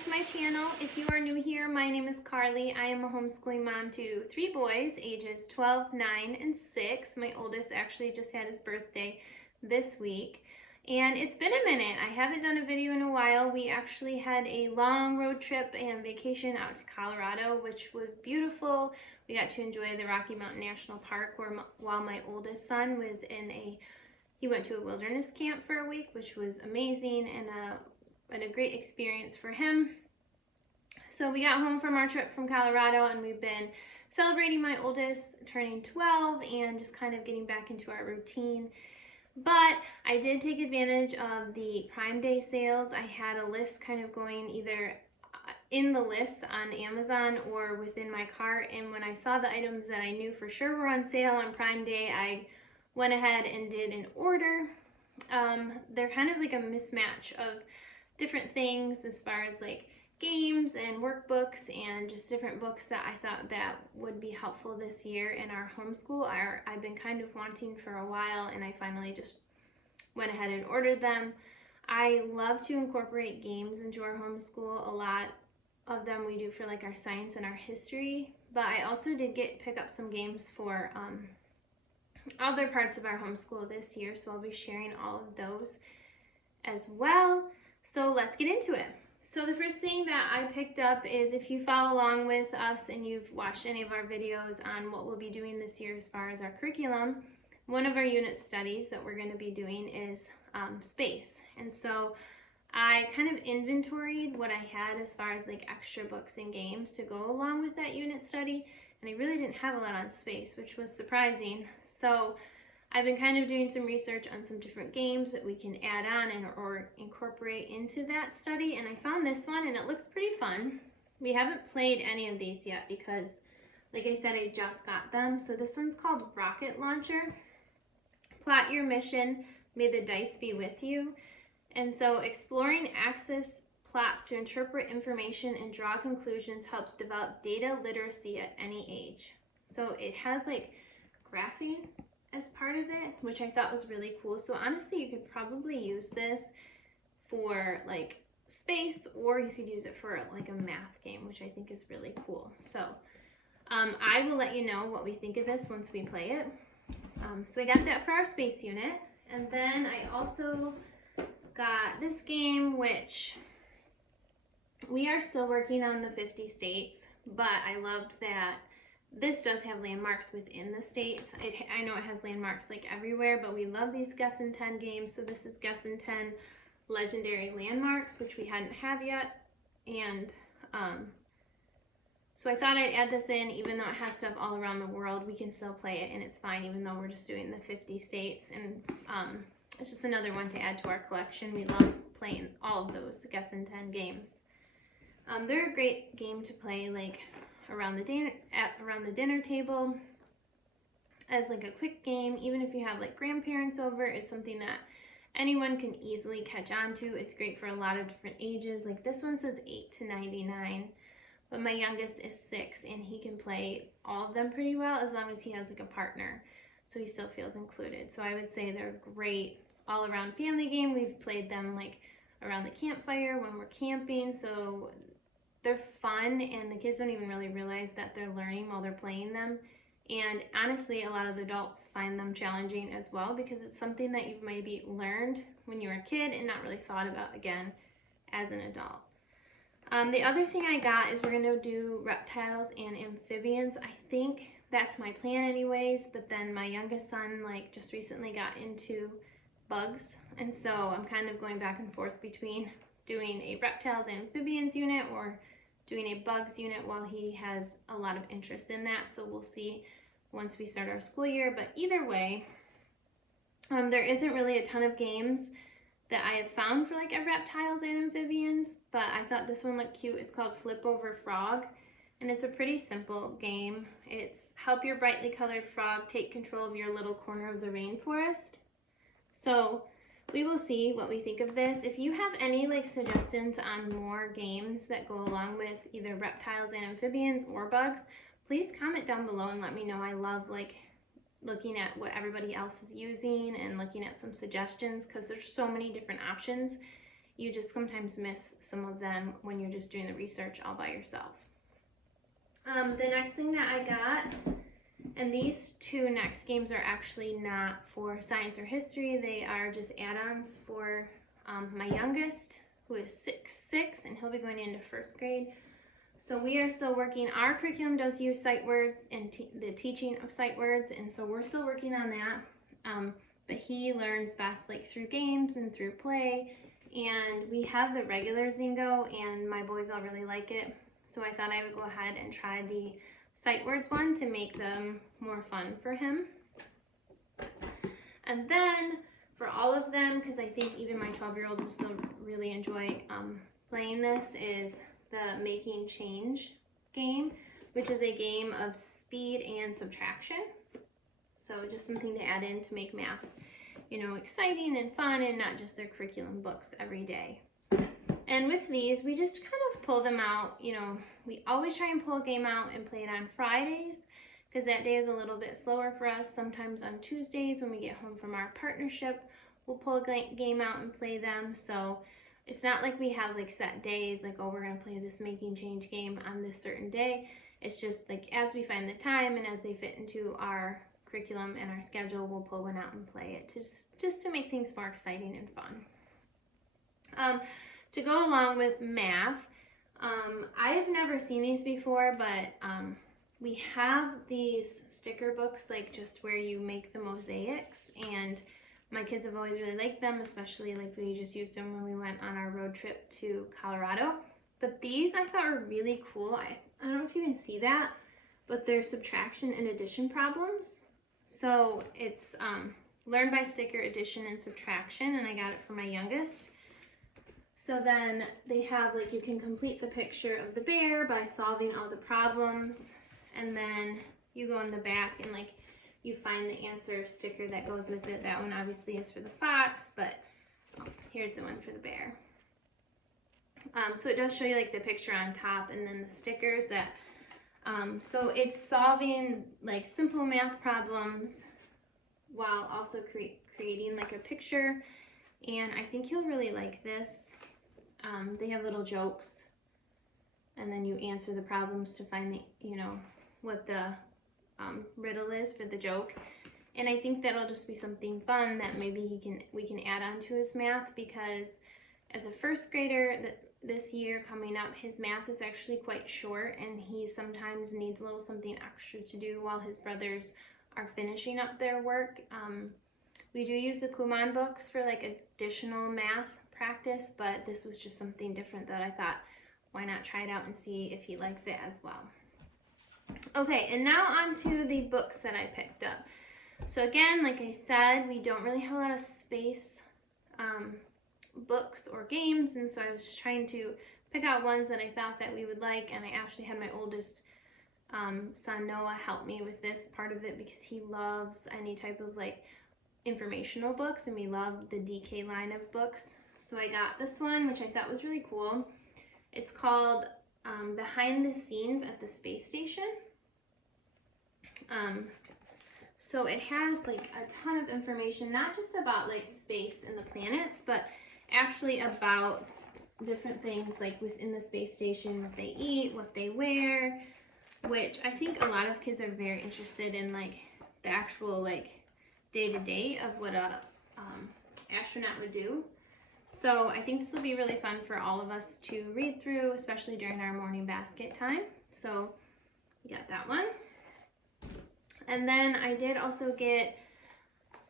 back to my channel. If you are new here, my name is Carly. I am a homeschooling mom to 3 boys, ages 12, 9, and 6. My oldest actually just had his birthday this week. And it's been a minute. I haven't done a video in a while. We actually had a long road trip and vacation out to Colorado, which was beautiful. We got to enjoy the Rocky Mountain National Park while my oldest son was he went to a wilderness camp for a week, which was amazing and a great experience for him. So we got home from our trip from Colorado and we've been celebrating my oldest turning 12 and just kind of getting back into our routine. But I did take advantage of the Prime Day sales. I had a list kind of going either in the list on Amazon or within my cart, and when I saw the items that I knew for sure were on sale on Prime Day, I went ahead and did an order. They're kind of like a mismatch of different things as far as like games and workbooks and just different books that I thought that would be helpful this year in our homeschool. I've been kind of wanting for a while, and I finally just went ahead and ordered them. I love to incorporate games into our homeschool. A lot of them we do for like our science and our history, but I also did pick up some games for other parts of our homeschool this year, so I'll be sharing all of those as well. So let's get into it. So the first thing that I picked up is, if you follow along with us and you've watched any of our videos on what we'll be doing this year as far as our curriculum, one of our unit studies that we're going to be doing is space. And so I kind of inventoried what I had as far as like extra books and games to go along with that unit study, and I really didn't have a lot on space, which was surprising. So I've been kind of doing some research on some different games that we can add on or incorporate into that study, and I found this one and it looks pretty fun. We haven't played any of these yet because, like I said, I just got them. So this one's called Rocket Launcher. Plot your mission, may the dice be with you. And so exploring Axis plots to interpret information and draw conclusions helps develop data literacy at any age. So it has like graphing as part of it, which I thought was really cool. So honestly, you could probably use this for like space, or you could use it for like a math game, which I think is really cool. So I will let you know what we think of this once we play it. So I got that for our space unit. And then I also got this game, which we are still working on the 50 states, but I loved that this does have landmarks within the states. I know it has landmarks like everywhere, but we love these Guess in 10 games. So this is Guess in 10 Legendary Landmarks, which we hadn't had yet. And so I thought I'd add this in. Even though it has stuff all around the world, we can still play it and it's fine, even though we're just doing the 50 states. And it's just another one to add to our collection. We love playing all of those Guess in 10 games. They're a great game to play like around the dinner table as like a quick game. Even if you have like grandparents over, it's something that anyone can easily catch on to. It's great for a lot of different ages. Like this one says 8 to 99, but my youngest is 6 and he can play all of them pretty well as long as he has like a partner, so he still feels included. So I would say they're a great all around family game. We've played them like around the campfire when we're camping, so they're fun and the kids don't even really realize that they're learning while they're playing them. And honestly, a lot of the adults find them challenging as well, because it's something that you've maybe learned when you were a kid and not really thought about again as an adult. The other thing I got is we're going to do reptiles and amphibians. I think that's my plan anyways, but then my youngest son like just recently got into bugs, and so I'm kind of going back and forth between doing a reptiles and amphibians unit or doing a bugs unit while he has a lot of interest in that. So we'll see once we start our school year. But either way, there isn't really a ton of games that I have found for like a reptiles and amphibians, but I thought this one looked cute. It's called Flipover Frog, and it's a pretty simple game. It's help your brightly colored frog take control of your little corner of the rainforest. So we will see what we think of this. If you have any like suggestions on more games that go along with either reptiles and amphibians or bugs, please comment down below and let me know. I love like looking at what everybody else is using and looking at some suggestions, because there's so many different options. you just sometimes miss some of them when you're just doing the research all by yourself. The next thing that I got, and these two next games are actually not for science or history, they are just add-ons for my youngest, who is six, and he'll be going into first grade. So we are still working. Our curriculum does use sight words and the teaching of sight words, and so we're still working on that. But he learns best like through games and through play. And we have the regular Zingo, and my boys all really like it. So I thought I would go ahead and try the sight words one to make them more fun for him. And then for all of them, because I think even my 12-year-old will still really enjoy playing this, is the Making Change game, which is a game of speed and subtraction. So just something to add in to make math, you know, exciting and fun, and not just their curriculum books every day. And with these, we just kind of pull them out. You know, we always try and pull a game out and play it on Fridays, because that day is a little bit slower for us. Sometimes on Tuesdays when we get home from our partnership, we'll pull a game out and play them. So it's not like we have like set days, like, oh, we're gonna play this Making Change game on this certain day. It's just like as we find the time and as they fit into our curriculum and our schedule, we'll pull one out and play it, just to make things more exciting and fun. To go along with math, I have never seen these before, but we have these sticker books, like just where you make the mosaics, and my kids have always really liked them, especially like we just used them when we went on our road trip to Colorado. But these I thought were really cool. I don't know if you can see that, but they're subtraction and addition problems. So it's learn by sticker, addition and subtraction, and I got it for my youngest. So then they have, like, you can complete the picture of the bear by solving all the problems, and then you go in the back and like you find the answer sticker that goes with it. That one obviously is for the fox, but here's the one for the bear. So it does show you like the picture on top and then the stickers that, so it's solving like simple math problems while also creating like a picture, and I think you'll really like this. They have little jokes, and then you answer the problems to find the, you know, what the riddle is for the joke. And I think that'll just be something fun that maybe we can add on to his math, because as a first grader this year coming up, his math is actually quite short, and he sometimes needs a little something extra to do while his brothers are finishing up their work. We do use the Kumon books for like additional math practice, but this was just something different that I thought, why not try it out and see if he likes it as well. Okay, and now on to the books that I picked up. So again, like I said, we don't really have a lot of space books or games, and so I was just trying to pick out ones that I thought that we would like, and I actually had my oldest son Noah help me with this part of it, because he loves any type of like informational books, and we love the DK line of books. So I got this one, which I thought was really cool. It's called Behind the Scenes at the Space Station. So it has like a ton of information, not just about like space and the planets, but actually about different things like within the space station, what they eat, what they wear, which I think a lot of kids are very interested in, like the actual like day-to-day of what a astronaut would do. So I think this will be really fun for all of us to read through, especially during our morning basket time. So we got that one. And then I did also get,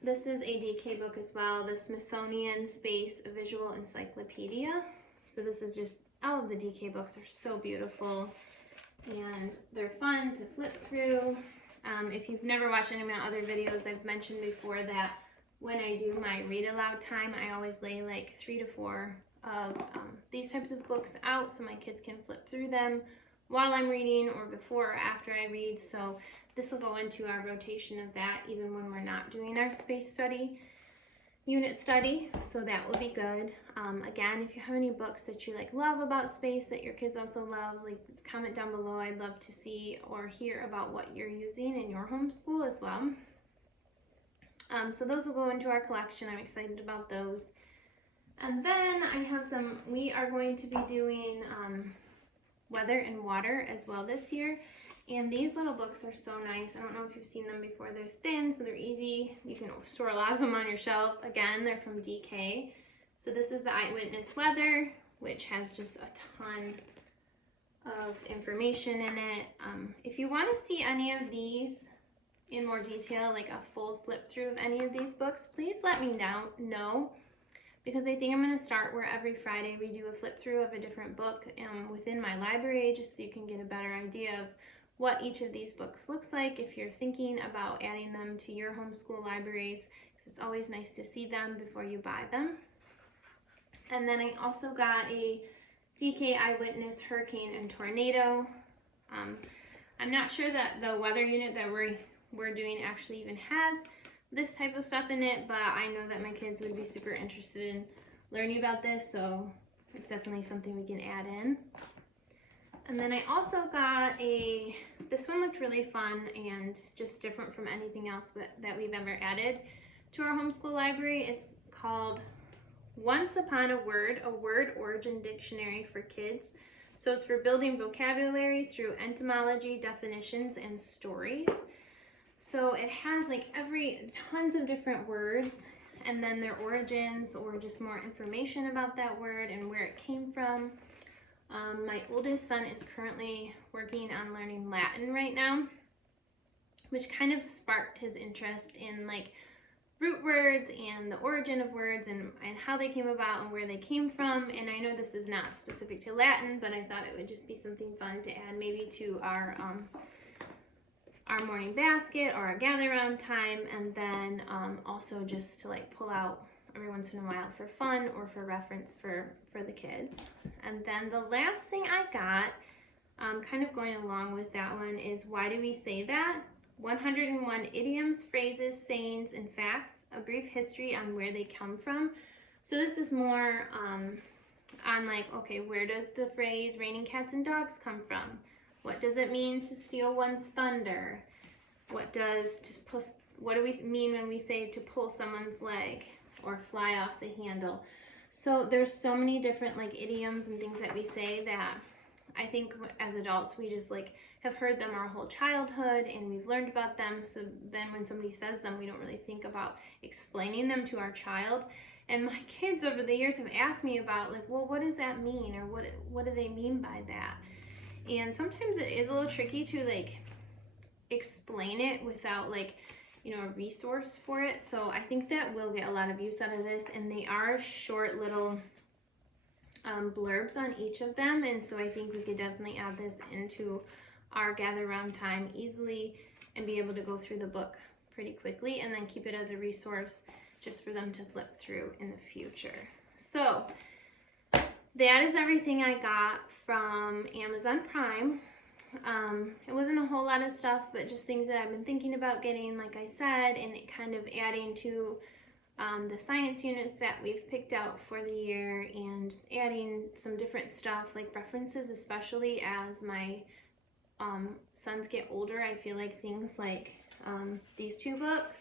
this is a DK book as well, the Smithsonian Space Visual Encyclopedia. So this is just, all of the DK books are so beautiful and they're fun to flip through. If you've never watched any of my other videos, I've mentioned before that when I do my read aloud time, I always lay like 3 to 4 of these types of books out so my kids can flip through them while I'm reading or before or after I read. So this will go into our rotation of that even when we're not doing our space study unit study, so that will be good. Again, if you have any books that you like love about space that your kids also love, like comment down below. I'd love to see or hear about what you're using in your homeschool as well. So those will go into our collection. I'm excited about those. And then I have we are going to be doing weather and water as well this year. And these little books are so nice. I don't know if you've seen them before. They're thin, so they're easy. You can store a lot of them on your shelf. Again, they're from DK. So this is the Eyewitness Weather, which has just a ton of information in it. If you want to see any of these in more detail, like a full flip through of any of these books, please let me know, because I think I'm going to start where every Friday we do a flip through of a different book within my library, just so you can get a better idea of what each of these books looks like if you're thinking about adding them to your homeschool libraries, because it's always nice to see them before you buy them. And then I also got a DK Eyewitness Hurricane and Tornado. I'm not sure that the weather unit that we're doing actually even has this type of stuff in it, but I know that my kids would be super interested in learning about this, so it's definitely something we can add in. And then I also got this one looked really fun and just different from anything else that we've ever added to our homeschool library. It's called Once Upon a Word Origin Dictionary for Kids. So it's for building vocabulary through etymology, definitions, and stories. So it has like tons of different words and then their origins or just more information about that word and where it came from. My oldest son is currently working on learning Latin right now, which kind of sparked his interest in like root words and the origin of words and how they came about and where they came from. And I know this is not specific to Latin, but I thought it would just be something fun to add maybe to our morning basket or our gather around time, and then also just to like pull out every once in a while for fun or for reference for the kids. And then the last thing I got, kind of going along with that one, is Why Do We Say That? 101 idioms, phrases, sayings, and facts, a brief history on where they come from. So this is more on like, okay, where does the phrase raining cats and dogs come from? What does it mean to steal one's thunder? What do we mean when we say to pull someone's leg or fly off the handle? So there's so many different like idioms and things that we say that I think as adults we just like have heard them our whole childhood and we've learned about them, so then when somebody says them we don't really think about explaining them to our child. And my kids over the years have asked me about like, well, what does that mean, or what do they mean by that? And sometimes it is a little tricky to like explain it without like, you know, a resource for it. So I think that we'll get a lot of use out of this, and they are short little blurbs on each of them, and so I think we could definitely add this into our gather round time easily and be able to go through the book pretty quickly and then keep it as a resource just for them to flip through in the future. So that is everything I got from Amazon Prime. It wasn't a whole lot of stuff, but just things that I've been thinking about getting, like I said, and it kind of adding to the science units that we've picked out for the year, and adding some different stuff like references, especially as my sons get older. I feel like things like these two books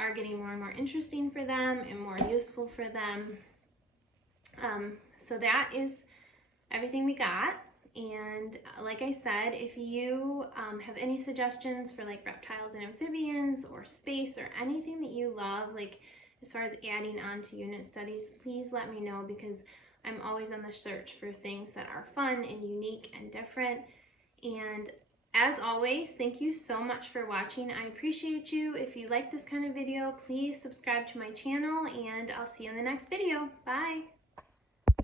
are getting more and more interesting for them and more useful for them. So that is everything we got. And like I said, if you have any suggestions for like reptiles and amphibians or space or anything that you love, like as far as adding on to unit studies, please let me know, because I'm always on the search for things that are fun and unique and different. And as always, thank you so much for watching. I appreciate you. If you like this kind of video, please subscribe to my channel, and I'll see you in the next video. Bye!